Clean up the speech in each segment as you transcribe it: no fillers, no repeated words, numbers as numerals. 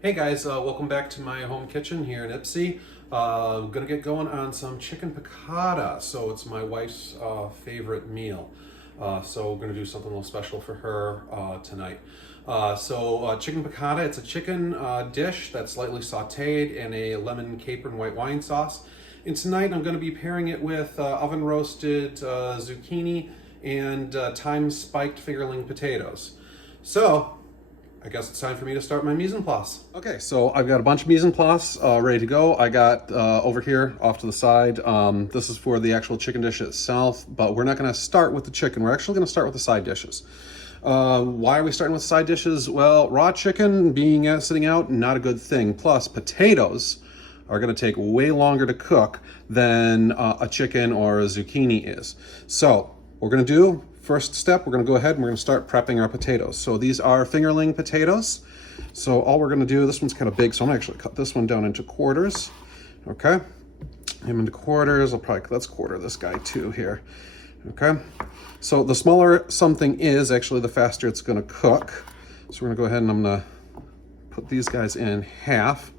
Hey guys, welcome back to my home kitchen here in Ipsy. I'm gonna get going on some chicken piccata. So it's my wife's favorite meal. So we're gonna do something a little special for her tonight. Chicken piccata, it's a chicken dish that's lightly sauteed in a lemon caper and white wine sauce. And tonight I'm gonna be pairing it with oven roasted zucchini and thyme spiked fingerling potatoes. So I guess it's time for me to start my mise en place. Okay, so I've got a bunch of mise en place ready to go. I got over here off to the side. This is for the actual chicken dish itself, but we're not going to start with the chicken. We're actually going to start with the side dishes. Why are we starting with side dishes? Well, raw chicken being sitting out, not a good thing. Plus, potatoes are going to take way longer to cook than a chicken or a zucchini is. So, what we're going to do, first step, we're going to go ahead and we're going to start prepping our potatoes. So these are fingerling potatoes. So all we're going to do, this one's kind of big, so I'm going to actually cut this one down into quarters. Okay, him into quarters. Let's quarter this guy too here. Okay, so the smaller something is, actually the faster it's going to cook. So we're going to go ahead and I'm going to put these guys in half.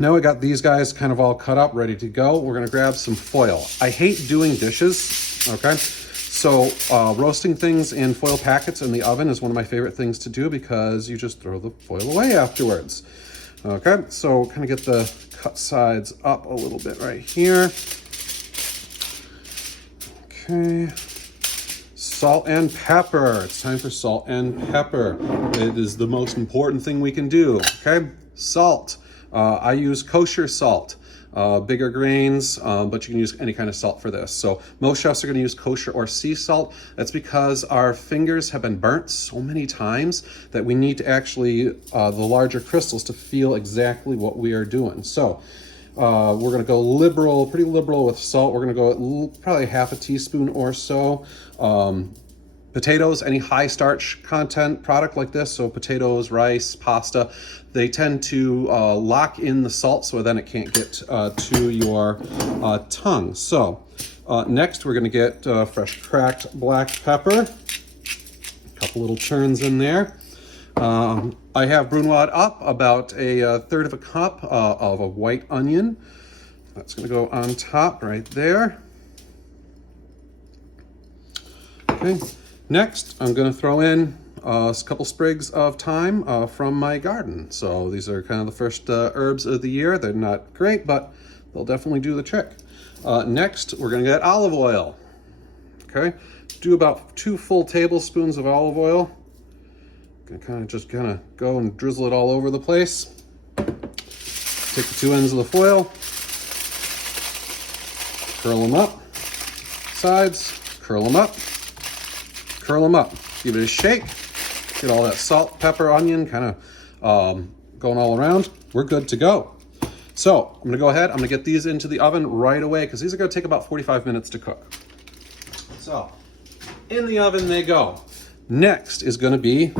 Now I got these guys kind of all cut up, ready to go. We're gonna grab some foil. I hate doing dishes, okay? So roasting things in foil packets in the oven is one of my favorite things to do because you just throw the foil away afterwards. Okay, so kind of get the cut sides up a little bit right here. Okay. Salt and pepper. It's time for salt and pepper. It is the most important thing we can do, okay? Salt. I use kosher salt, bigger grains, but you can use any kind of salt for this. So most chefs are going to use kosher or sea salt. That's because our fingers have been burnt so many times that we need to actually, the larger crystals to feel exactly what we are doing. So we're going to go pretty liberal with salt. We're going to go probably half a teaspoon or so. Potatoes, any high starch content product like this, so potatoes, rice, pasta, they tend to lock in the salt so then it can't get to your tongue. So next we're going to get fresh cracked black pepper, a couple little churns in there. I have brunoise up about a third of a cup of a white onion. That's going to go on top right there. Okay. Next, I'm going to throw in a couple sprigs of thyme from my garden. So these are kind of the first herbs of the year. They're not great, but they'll definitely do the trick. Next, we're going to get olive oil. Okay, do about 2 full tablespoons of olive oil. Gonna just go and drizzle it all over the place. Take the 2 ends of the foil, curl them up, sides, curl them up. Curl them up, give it a shake, get all that salt, pepper, onion kind of going all around. We're good to go. So I'm gonna go ahead, I'm gonna get these into the oven right away because these are gonna take about 45 minutes to cook. So in the oven they go. Next is gonna be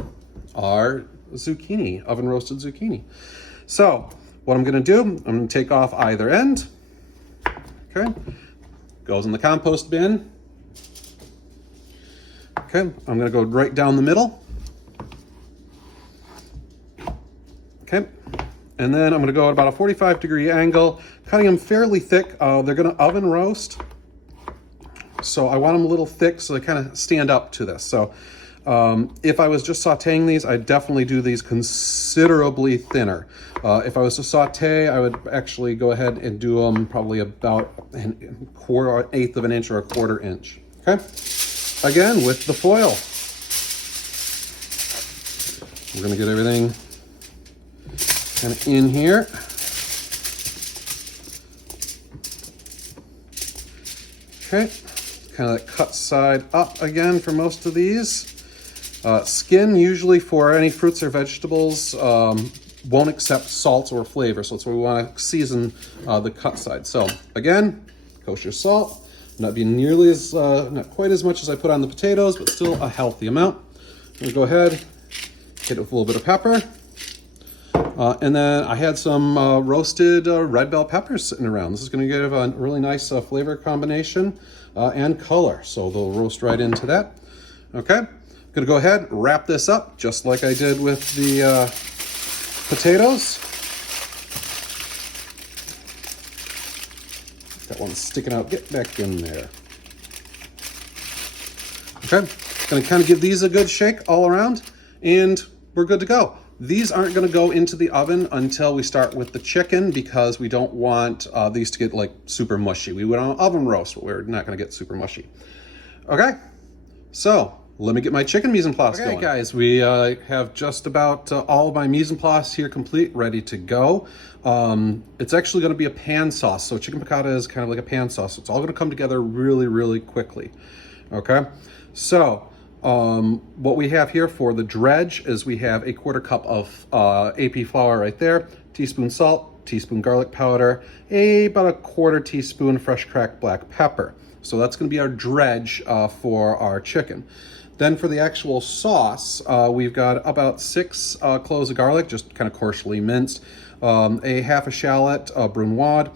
our zucchini, oven roasted zucchini. So what I'm gonna do, I'm gonna take off either end, okay? Goes in the compost bin. Okay, I'm gonna go right down the middle. Okay, and then I'm gonna go at about a 45-degree angle, cutting them fairly thick. They're gonna oven roast, so I want them a little thick so they kind of stand up to this. So if I was just sauteing these, I'd definitely do these considerably thinner. If I was to saute, I would actually go ahead and do them probably about an eighth of an inch or a quarter inch, okay? Again, with the foil. We're gonna get everything kind of in here. Okay, kind of that cut side up again for most of these. Skin, usually for any fruits or vegetables, won't accept salt or flavor, so that's why we want to season the cut side. So again, kosher salt. Not being nearly as, not quite as much as I put on the potatoes, but still a healthy amount. I'm gonna go ahead, hit it with a little bit of pepper. And then I had some roasted red bell peppers sitting around. This is gonna give a really nice flavor combination and color. So they'll roast right into that. Okay, Gonna go ahead, wrap this up just like I did with the potatoes. Got one sticking out, get back in there. Okay, gonna kind of give these a good shake all around and we're good to go. These aren't gonna go into the oven until we start with the chicken because we don't want these to get like super mushy. We would on an oven roast, but we're not gonna get super mushy. Okay, so let me get my chicken mise en place going. Okay guys, we have just about all of my mise en place here complete, ready to go. It's actually gonna be a pan sauce. So chicken piccata is kind of like a pan sauce. So it's all gonna come together really, really quickly. Okay, so what we have here for the dredge is we have a 1/4 cup of AP flour right there, teaspoon salt, teaspoon garlic powder, about a 1/4 teaspoon fresh cracked black pepper. So that's gonna be our dredge for our chicken. Then for the actual sauce, we've got about 6 cloves of garlic, just kind of coarsely minced, a half a shallot, brunoise,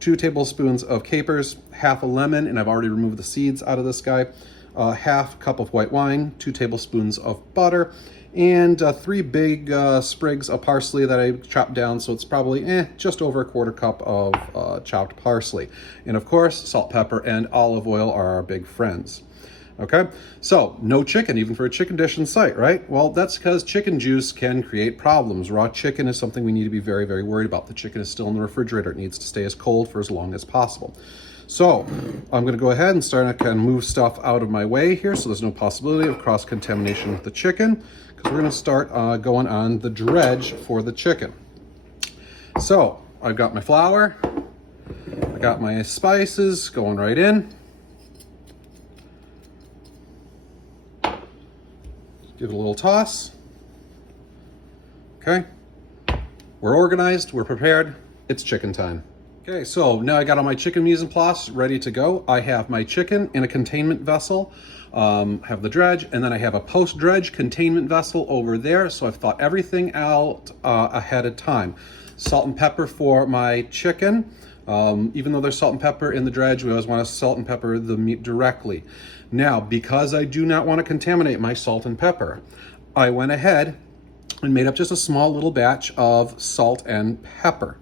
2 tablespoons of capers, half a lemon, and I've already removed the seeds out of this guy, half cup of white wine, 2 tablespoons of butter, and 3 big sprigs of parsley that I chopped down, so it's probably just over a 1/4 cup of chopped parsley. And of course, salt, pepper, and olive oil are our big friends. Okay, so no chicken, even for a chicken dish in sight, right? Well, that's because chicken juice can create problems. Raw chicken is something we need to be very, very worried about. The chicken is still in the refrigerator. It needs to stay as cold for as long as possible. So I'm gonna go ahead and start to kind of move stuff out of my way here so there's no possibility of cross-contamination with the chicken, because we're gonna start going on the dredge for the chicken. So I've got my flour, I got my spices going right in. Give it a little toss. Okay, we're organized, we're prepared, it's chicken time. Okay, so now I got all my chicken mise en place ready to go. I have my chicken in a containment vessel, have the dredge, and then I have a post-dredge containment vessel over there, so I've thought everything out ahead of time. Salt and pepper for my chicken. Even though there's salt and pepper in the dredge, we always want to salt and pepper the meat directly. Now, because I do not want to contaminate my salt and pepper, I went ahead and made up just a small little batch of salt and pepper.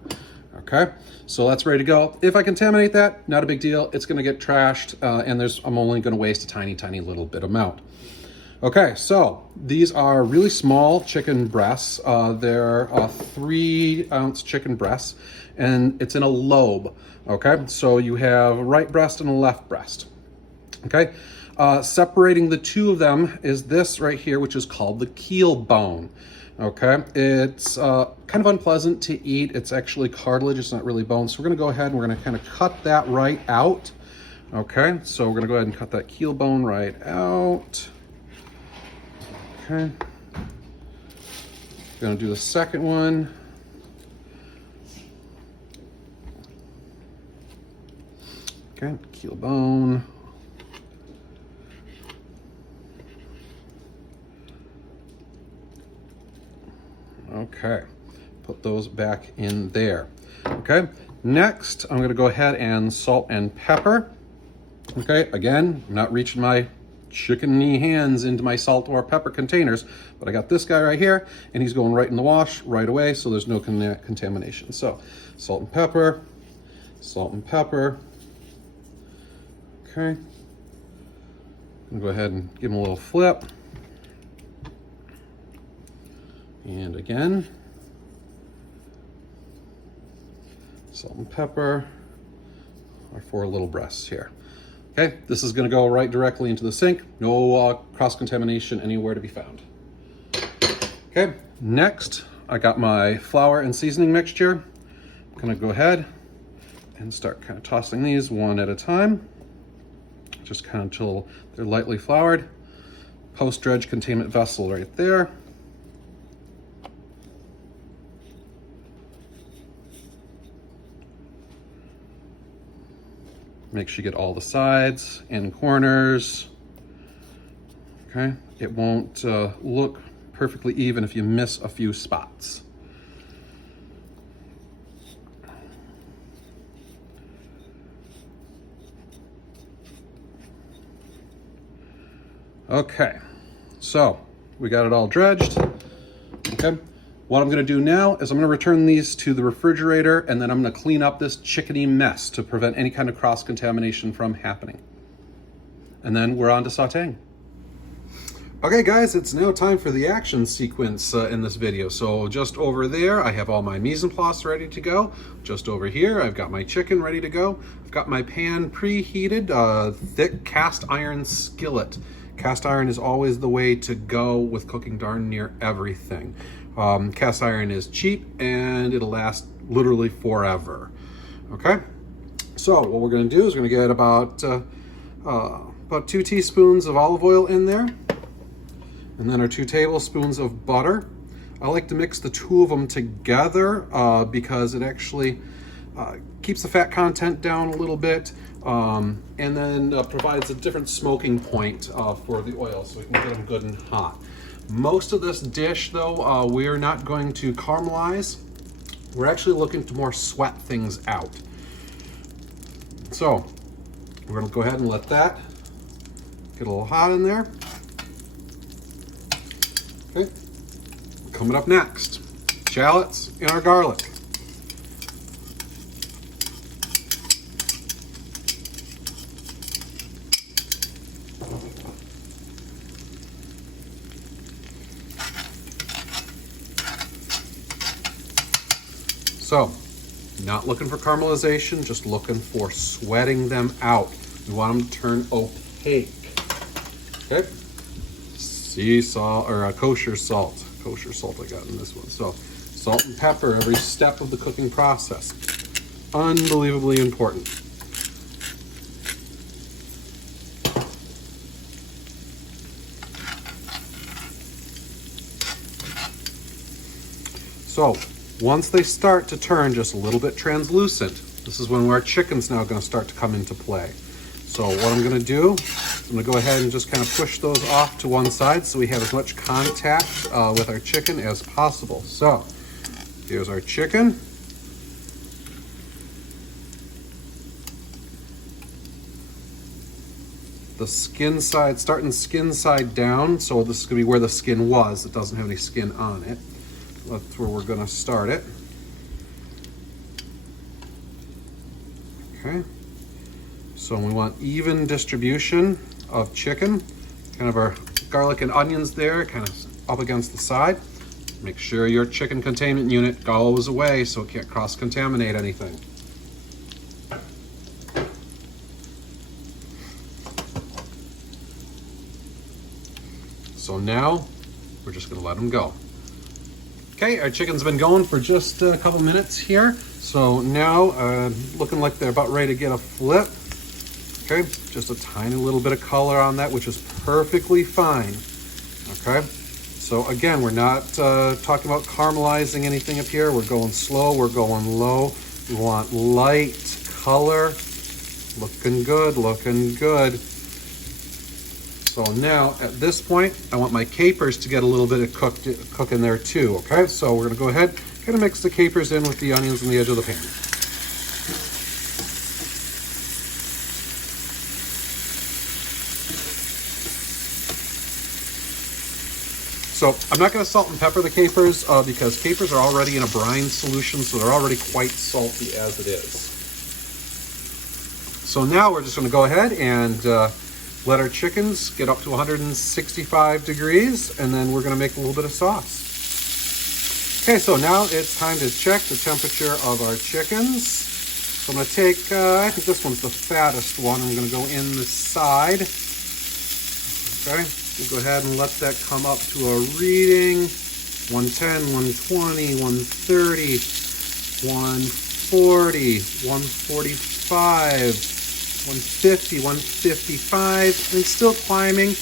Okay, so that's ready to go. If I contaminate that, not a big deal. It's going to get trashed, and I'm only going to waste a tiny, tiny little bit amount. Okay, so these are really small chicken breasts. They're 3-ounce chicken breasts, and it's in a lobe. Okay, so you have a right breast and a left breast. Okay, separating the two of them is this right here, which is called the keel bone. Okay, it's kind of unpleasant to eat. It's actually cartilage, it's not really bone. So we're gonna go ahead and we're gonna kind of cut that right out. Okay, so we're gonna go ahead and cut that keel bone right out. Okay, gonna do the second one. Okay, keel bone. Okay, put those back in there. Okay, next I'm gonna go ahead and salt and pepper. Okay, again, I'm not reaching my chicken-y hands into my salt or pepper containers, but I got this guy right here, and he's going right in the wash right away, so there's no contamination. So, salt and pepper, salt and pepper. Okay, I'm gonna go ahead and give him a little flip. And again, salt and pepper, our 4 little breasts here. Okay, this is gonna go right directly into the sink. No cross-contamination anywhere to be found. Okay, next, I got my flour and seasoning mixture. I'm gonna go ahead and start kind of tossing these one at a time. Just kind of until they're lightly floured. Post-dredge containment vessel right there. Make sure you get all the sides and corners. Okay, it won't look perfectly even if you miss a few spots. Okay, So we got it all dredged. Okay. What I'm gonna do now is I'm gonna return these to the refrigerator, and then I'm gonna clean up this chickeny mess to prevent any kind of cross-contamination from happening. And then we're on to sauteing. Okay guys, it's now time for the action sequence in this video. So just over there, I have all my mise en place ready to go. Just over here, I've got my chicken ready to go. I've got my pan preheated, thick cast iron skillet. Cast iron is always the way to go with cooking darn near everything. Cast iron is cheap and it'll last literally forever. Okay, so what we're gonna do is we're gonna get about 2 teaspoons of olive oil in there. And then our 2 tablespoons of butter. I like to mix the 2 of them together because it actually keeps the fat content down a little bit and then provides a different smoking point for the oil so we can get them good and hot. Most of this dish though, we're not going to caramelize. We're actually looking to more sweat things out. So we're gonna go ahead and let that get a little hot in there. Okay, coming up next, shallots and our garlic. So, not looking for caramelization, just looking for sweating them out. We want them to turn opaque. Okay. Sea salt or kosher salt. Kosher salt I got in this one. So salt and pepper every step of the cooking process. Unbelievably important. So once they start to turn just a little bit translucent, this is when our chicken's now going to start to come into play. So what I'm going to do, I'm going to go ahead and just kind of push those off to one side so we have as much contact with our chicken as possible. So here's our chicken. The skin side, starting skin side down, so this is going to be where the skin was. It doesn't have any skin on it. That's where we're going to start it. Okay. So we want even distribution of chicken, kind of our garlic and onions there, kind of up against the side. Make sure your chicken containment unit goes away so it can't cross-contaminate anything. So now we're just gonna let them go. Okay, our chicken's been going for just a couple minutes here. So now looking like they're about ready to get a flip. Okay, just a tiny little bit of color on that, which is perfectly fine. Okay, so again, we're not talking about caramelizing anything up here. We're going slow, we're going low. We want light color. Looking good, looking good. So now at this point, I want my capers to get a little bit of cook in there too. Okay, so we're gonna go ahead, kind of mix the capers in with the onions on the edge of the pan. So I'm not going to salt and pepper the capers because capers are already in a brine solution, so they're already quite salty as it is. So now we're just going to go ahead and let our chickens get up to 165 degrees, and then we're going to make a little bit of sauce. Okay, so now it's time to check the temperature of our chickens. So I'm going to take, I think this one's the fattest one. I'm going to go in the side. Okay. We'll go ahead and let that come up to a reading. 110, 120, 130, 140, 145, 150, 155, and still climbing.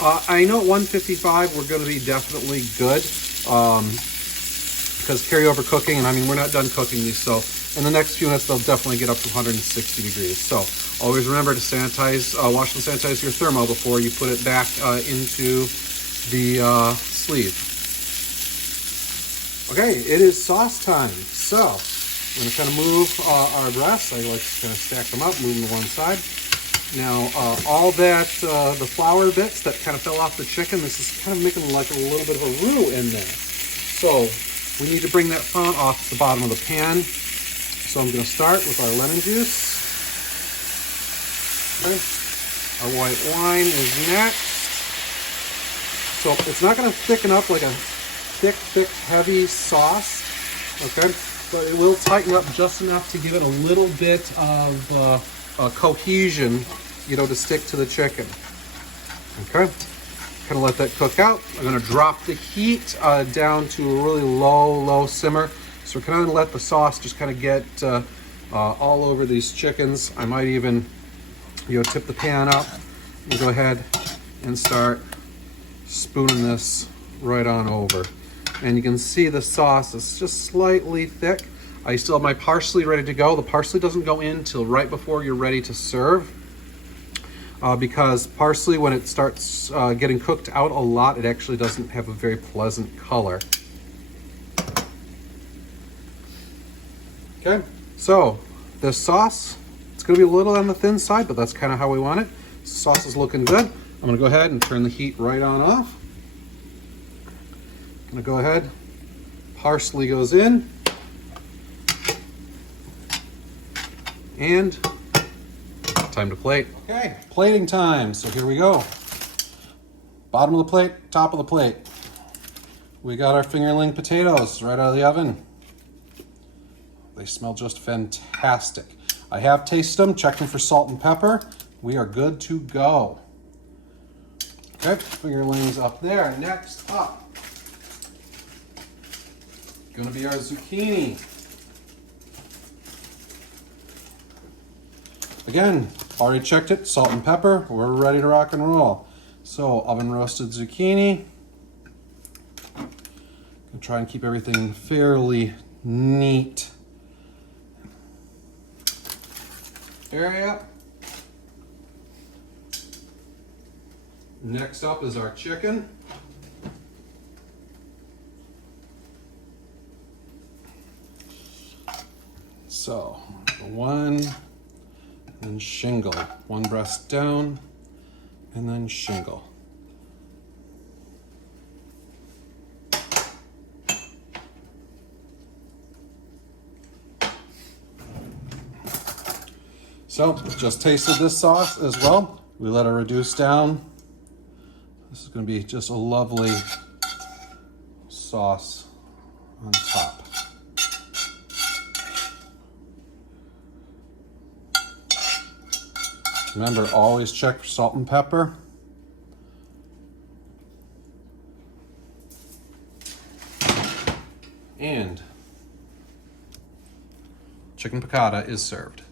I know at 155 we're going to be definitely good because carryover cooking, and I mean we're not done cooking these, so in the next few minutes they'll definitely get up to 160 degrees. So always remember to sanitize, wash and sanitize your thermo before you put it back into the sleeve. Okay, it is sauce time. So I'm going to kind of move our breasts. I like to kind of stack them up, move them to one side. Now, all that, the flour bits that kind of fell off the chicken, this is kind of making like a little bit of a roux in there. So we need to bring that fount off the bottom of the pan. So I'm going to start with our lemon juice. Okay. Our white wine is next. So it's not going to thicken up like a thick, heavy sauce, okay? But it will tighten up just enough to give it a little bit of cohesion, you know, to stick to the chicken. Okay, kind of let that cook out. I'm going to drop the heat down to a really low simmer. So we're kind of let the sauce just kind of get all over these chickens. I might even, you know, tip the pan up and go ahead and start spooning this right on over. And you can see the sauce is just slightly thick. I still have my parsley ready to go. The parsley doesn't go in till right before you're ready to serve. Because parsley, when it starts getting cooked out a lot, it actually doesn't have a very pleasant color. Okay, so this sauce, it's gonna be a little on the thin side, but that's kind of how we want it. Sauce is looking good. I'm gonna go ahead and turn the heat right on off. I'm gonna go ahead, parsley goes in, and time to plate. Okay, plating time. So here we go. Bottom of the plate, top of the plate. We got our fingerling potatoes right out of the oven. They smell just fantastic. I have tasted them, checked them for salt and pepper. We are good to go. Okay, fingerlings up there. Next up, gonna be our zucchini. Again, already checked it, salt and pepper, we're ready to rock and roll. So, oven roasted zucchini. Gonna try and keep everything fairly neat. Area. Next up is our chicken. So, one, and shingle. One breast down, and then shingle. So, just tasted this sauce as well. We let it reduce down. This is going to be just a lovely sauce on top. Remember, always check for salt and pepper. And chicken piccata is served.